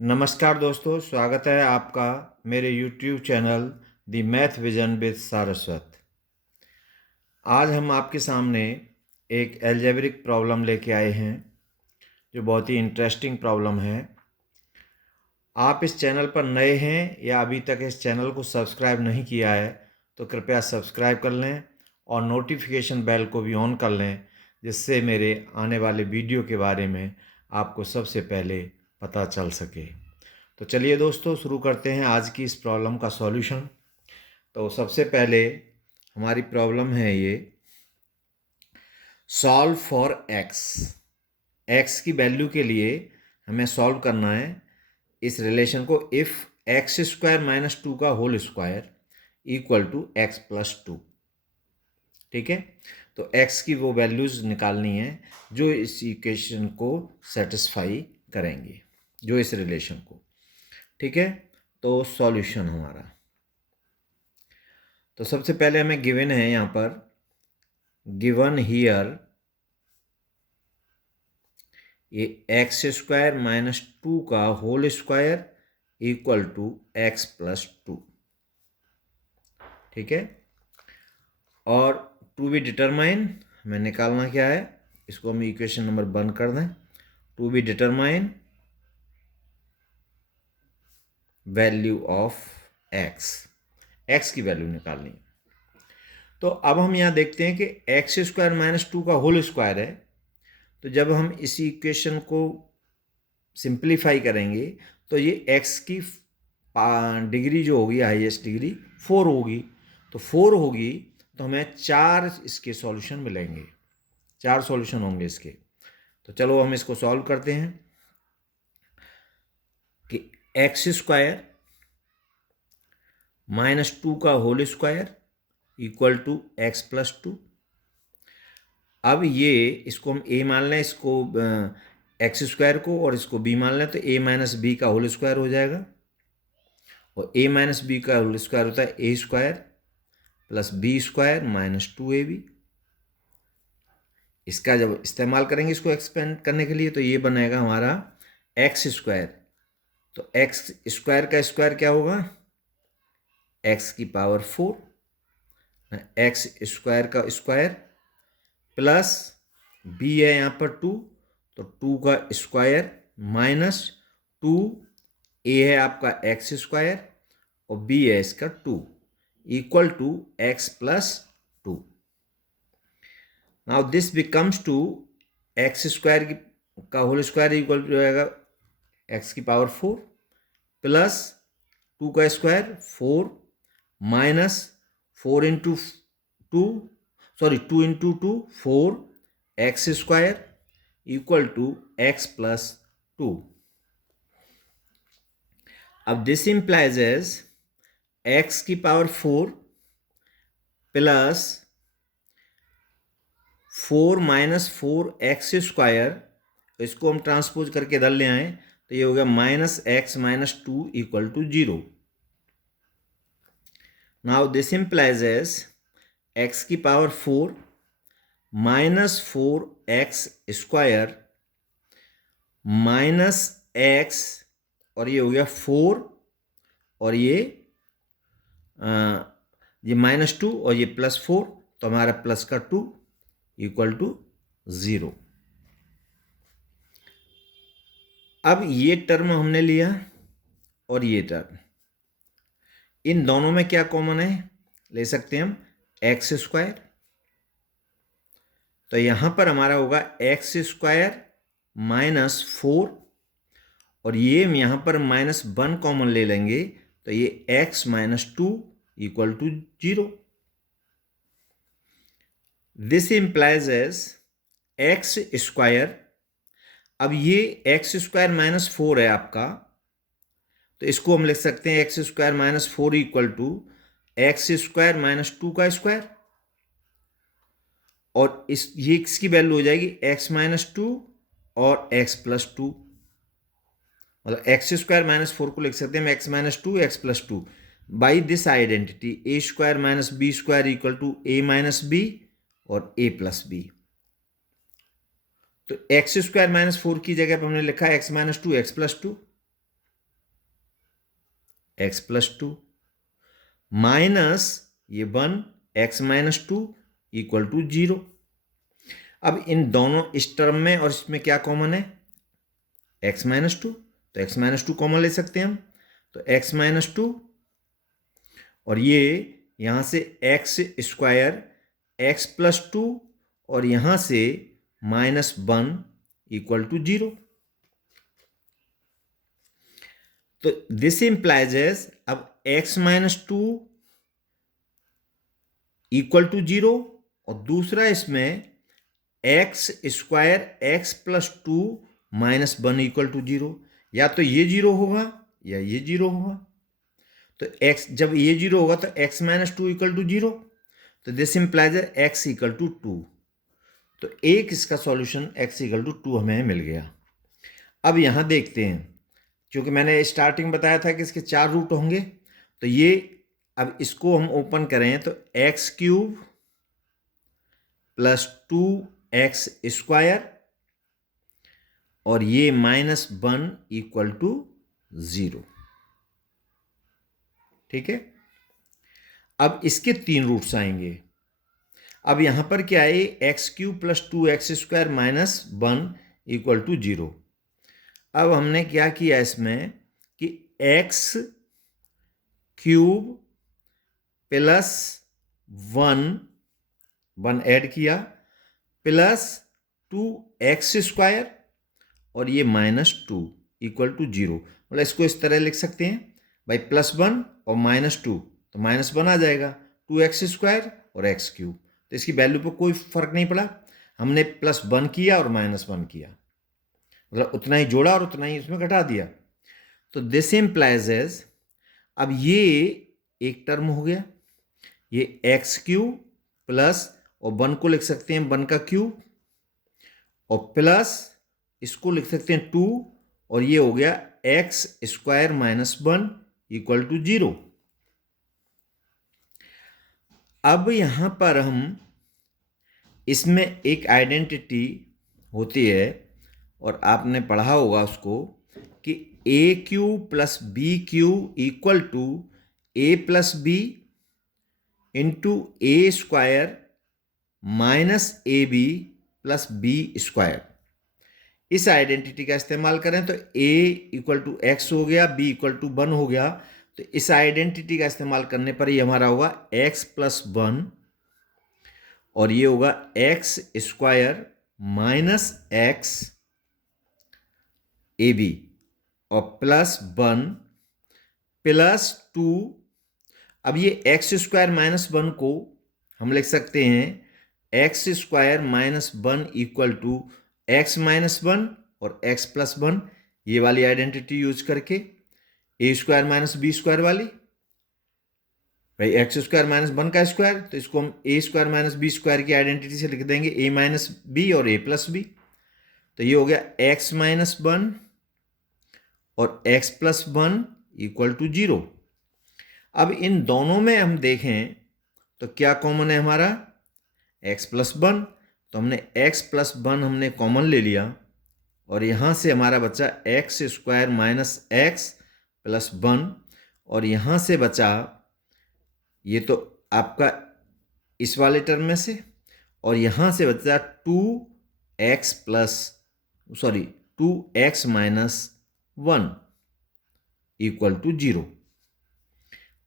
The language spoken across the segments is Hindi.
नमस्कार दोस्तों, स्वागत है आपका मेरे YouTube channel the math vision with Saraswat. आज हम आपके सामने एक एल्जेब्रिक प्रॉब्लम लेके आए हैं जो बहुत ही इंटरेस्टिंग प्रॉब्लम है। आप इस चैनल पर नए हैं या अभी तक इस चैनल को सब्सक्राइब नहीं किया है तो कृपया सब्सक्राइब कर लें और नोटिफिकेशन बेल को भी ऑन कर लें, जिससे मेरे आने वाले वीडियो के बारे में आपको सबसे पहले पता चल सके। तो चलिए दोस्तों, शुरू करते हैं आज की इस प्रॉब्लम का सॉल्यूशन। तो सबसे पहले हमारी प्रॉब्लम है ये, सॉल्व फॉर एक्स। एक्स की वैल्यू के लिए हमें सॉल्व करना है इस रिलेशन को, if x square minus two का whole square equal to x plus two. ठीक है, तो एक्स की वो वैल्यूज़ निकालनी है जो इस इक्वेशन को सेटिस्फाई करेंगे, जो इस रिलेशन को। ठीक है, तो सॉल्यूशन हमारा, तो सबसे पहले हमें गिवन है यहाँ पर, गिवन हियर ये एक्स स्क्वायर माइनस टू का whole square equal to x plus two. ठीक है, और टू बी डिटरमाइन हमें निकालना क्या है, इसको हम इक्वेशन नंबर 1 कर दें। To be determine value of x, x की वैल्यू निकालनी है। तो अब हम यहाँ देखते हैं कि एक्स स्क्वायर माइनस टू का होल स्क्वायर है, तो जब हम इस इक्वेशन को सिंप्लीफाई करेंगे तो ये एक्स की डिग्री जो होगी, हाईएस्ट डिग्री 4 होगी। तो 4 होगी तो हमें 4 इसके सॉल्यूशन मिलेंगे, 4 सॉल्यूशन होंगे इसके। तो चलो हम इसको सॉल्व करते हैं कि एक्स स्क्वायर माइनस टू का whole square equal to x plus two. अब ये इसको हम ए मान लें, इसको एक्स स्क्वायर को, और इसको बी मान लें, तो ए माइनस बी का होल स्क्वायर हो जाएगा। और ए माइनस बी का होल स्क्वायर होता है a square plus b square minus two a b. इसका जब इस्तेमाल करेंगे इसको एक्सपेंड करने के लिए, तो ये बनेगा हमारा एक्स स्क्वायर। तो एक्स स्क्वायर का स्क्वायर क्या होगा, एक्स की पावर 4, एक्स स्क्वायर का स्क्वायर प्लस बी है यहाँ पर 2, तो 2 का स्क्वायर माइनस 2, ए है आपका एक्स स्क्वायर और बी है इसका 2, equal to x plus 2। Now this becomes two x square का होल स्क्वायर इक्वल टू रहेगा एक्स की पावर 4 प्लस 2 का square 4 minus 4 into 2, sorry 2 into 2 4 x square equal to x plus 2। अब दिस इंप्लाइज एज एक्स की power 4 plus 4 minus 4 x square, इसको हम ट्रांसपोज करके इधर ले आए तो ये हो गया minus x minus 2 equal to 0। Now this implies as x की power 4 minus 4 x square minus x, और ये हो गया 4, और ये माइनस 2 और ये प्लस 4, तो हमारा प्लस का 2 इक्वल टू 0। अब ये टर्म हमने लिया और ये टर्म, इन दोनों में क्या कॉमन है, ले सकते हैं हम एक्स स्क्वायर। तो यहां पर हमारा होगा एक्स स्क्वायर माइनस 4, और ये हम यहां पर माइनस 1 कॉमन ले लेंगे, तो ये x minus 2 equal to 0। This implies as x square, अब ये एक्स स्क्वायर माइनस 4 है आपका, तो इसको हम लिख सकते हैं x square minus 4 equal to x square minus 2 का स्क्वायर, और ये इसकी वैल्यू हो जाएगी एक्स माइनस 2 और एक्स प्लस 2। मतलब एक्स स्क्वायर माइनस 4 को लिख सकते हैं x minus 2 x plus 2 by this identity, a square minus b square equal to a minus b और ए प्लस बी। तो एक्स स्क्वायर माइनस 4 की जगह पर हमने लिखा x minus 2 x plus 2। X plus two minus ये 1 x minus two equal to 0। अब इन दोनों इस टर्म में और इसमें क्या कॉमन है? एक्स माइनस टू, तो एक्स माइनस टू कॉमन ले सकते हैं हम, तो एक्स माइनस टू और ये यहाँ से x square x plus two और यहाँ से -1 इक्वल टू 0। तो दिस इंप्लाइज एज अब x minus two equal to 0 और दूसरा इसमें x square x plus two -1 equal to 0। या तो ये 0 होगा या ये 0 होगा। तो x जब ये 0 होगा तो x minus two equal to 0, तो this implies x equal to 2। तो एक इसका सॉल्यूशन x इक्वल टू 2 हमें मिल गया। अब यहाँ देखते हैं, क्योंकि मैंने स्टार्टिंग बताया था कि इसके 4 रूट होंगे, तो ये अब इसको हम ओपन करें तो x cube plus 2x square और ये -1 इक्वल टू 0। ठीक है, अब इसके 3 रूट्स आएंगे। अब यहां पर क्या है? X cube plus 2x square -1 equal to 0। अब हमने क्या किया इसमें कि एक्स क्यूब प्लस 1 ऐड किया प्लस 2x स्क्वायर और ये -2 इक्वल टू 0। मतलब इसको इस तरह लिख सकते हैं भाई, +1 और -2, तो -1 आ जाएगा, 2x स्क्वायर और x क्यूब। तो इसकी वैल्यू पर कोई फर्क नहीं पड़ा, हमने +1 किया और -1 किया, मतलब उतना ही जोड़ा और उतना ही इसमें घटा दिया। तो दिस इम्प्लाइज एज अब ये एक टर्म हो गया, ये एक्स क्यूब प्लस और 1 को लिख सकते हैं 1 का क्यूब और प्लस इसको लिख सकते हैं 2 और ये हो गया एक्स स्क्वायर -1 इक्वल टू 0। अब यहां पर हम इसमें एक आइडेंटिटी होती है और आपने पढ़ा होगा उसको कि a cube plus b cube equal to a plus b into a square minus a b plus b square. इस आइडेंटिटी का इस्तेमाल करें तो a इक्वल टू एक्स हो गया, b इक्वल टू 1 हो गया। तो इस आइडेंटिटी का इस्तेमाल करने पर ये हमारा होगा x प्लस 1 और ये होगा x square minus x a b और प्लस 1 प्लस 2। अब ये एक्स स्क्वायर -1 को हम लिख सकते हैं x square -1 equal to x -1 और एक्स प्लस 1, ये वाली आइडेंटिटी यूज करके ए स्क्वायर माइनस बी स्क्वायर वाली। भाई एक्स स्क्वायर -1 का स्क्वायर, तो इसको हम ए स्क्वायर माइनस बी स्क्वायर की आइडेंटिटी से लिख देंगे ए माइनस बी और ए प्लस बी। तो ये हो गया एक्स -1 और एक्स प्लस 1 इक्वल टू 0। अब इन दोनों में हम देखें तो क्या कॉमन है हमारा? x plus 1। तो हमने x प्लस 1 हमने कॉमन ले लिया और यहाँ से हमारा बचा x square minus x plus 1 और यहाँ से बचा ये तो आपका इस वाले टर्म में से, और यहाँ से बचा 2x minus 1 equal to 0।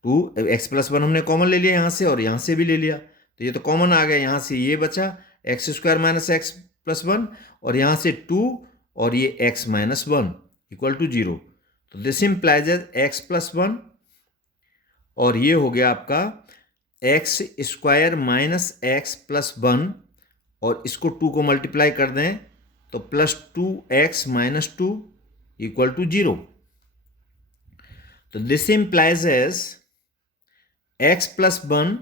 2x plus 1 हमने कॉमन ले लिया यहाँ से और यहाँ से भी ले लिया, तो ये तो कॉमन आ गया। यहाँ से ये बचा x square minus x plus 1 और यहाँ से 2 और ये x माइनस 1 इक्वल टू 0। तो दिस इम्प्लाइज एक्स प्लस 1 और ये हो गया आपका x square minus x plus 1 और इसको 2 को मल्टीप्लाई कर दें तो plus 2x minus 2 equal to 0। तो this implies as x plus 1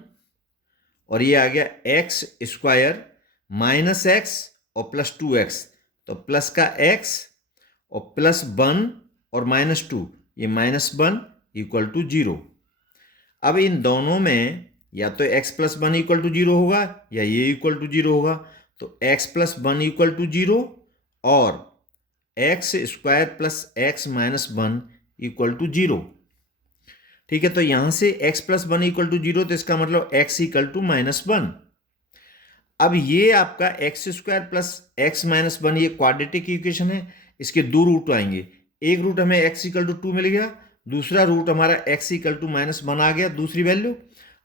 और ये आ गया एक्स स्क्वायर माइनस एक्स और प्लस 2x, तो प्लस का x और प्लस 1 और माइनस 2, ये -1 इक्वल टू 0। अब इन दोनों में या तो x प्लस 1 इक्वल टू 0 होगा या ये इक्वल टू 0 होगा। तो x प्लस 1 इक्वल टू 0 और x square plus x minus 1 equal to 0। ठीक है, तो यहाँ से x plus one equal to 0, तो इसका मतलब x इक्वल टू -1। अब ये आपका x square plus x minus one ये क्वाड्रेटिक इक्वेशन है, इसके दो रूट आएंगे। एक रूट हमें x इक्वल टू 2 मिल गया, दूसरा रूट हमारा x इक्वल टू -1 आ गया, दूसरी वैल्यू।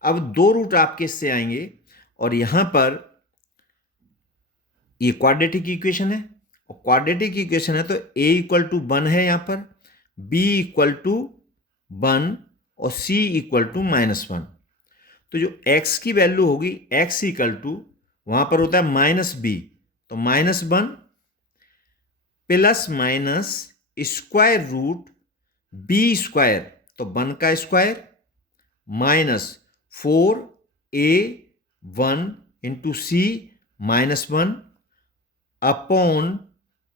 अब दो रूट आपके इससे आएंगे और यहाँ पर ये क्वाड्रेटिक इक्वेशन है, और क्वाड्रेटिक इक्वेशन है तो a इक्वल टू 1 है यहाँ पर, b इक्वल टू 1 और c इक्वल टू -1। तो जो x की वैल्यू होगी x इक्वल टू, वहां पर होता है -b, तो -1 plus minus square root b square, तो 1 का square -4a1 into c -1 upon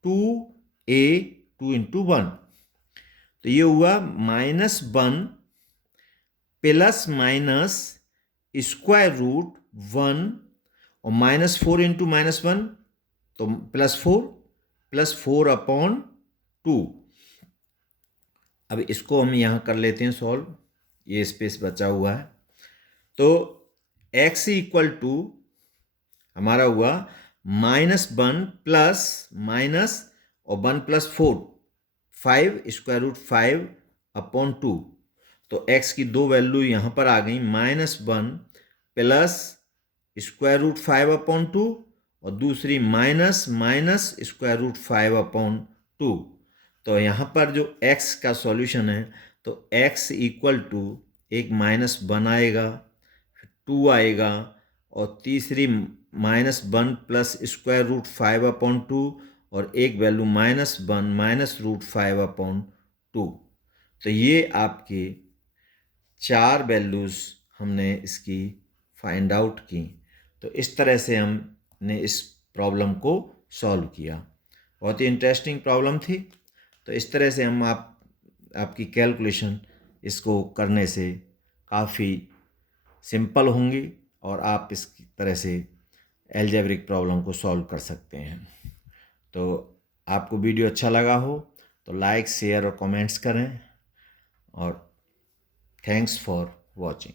2a2 into 1। तो ये हुआ -1 प्लस माइनस स्क्वायर रूट 1 और -4 इंटू -1 तो +4 अपॉन 2। अब इसको हम यहाँ कर लेते हैं सॉल्व, ये स्पेस बचा हुआ है। तो x इक्वल टू हमारा हुआ -1 प्लस माइनस और 1 प्लस 4 5 स्क्वायर रूट 5 अपॉन 2। तो x की दो वैल्यू यहाँ पर आ गई, -1 प्लस स्क्वायर रूट 5 अपॉन 2 और दूसरी माइनस स्क्वायर रूट 5 अपॉन 2। तो यहाँ पर जो x का सॉल्यूशन है तो x इक्वल टू एक -1 आएगा, फिर 2 आएगा और तीसरी -1 प्लस स्क्वायर रूट 5 अपॉन 2 और एक वैल्यू -1 माइनस रूट 5 अपॉन 2। तो ये आपके 4 वैल्यूज़ हमने इसकी फाइंड आउट की। तो इस तरह से हमने इस प्रॉब्लम को सॉल्व किया। बहुत ही इंटरेस्टिंग प्रॉब्लम थी। तो इस तरह से हम आपकी कैलकुलेशन इसको करने से काफ़ी सिंपल होंगी और आप इस तरह से एल्जेब्रिक प्रॉब्लम को सॉल्व कर सकते हैं। तो आपको वीडियो अच्छा लगा हो तो लाइक, शेयर और कमेंट्स करें, और थैंक्स फॉर वॉचिंग।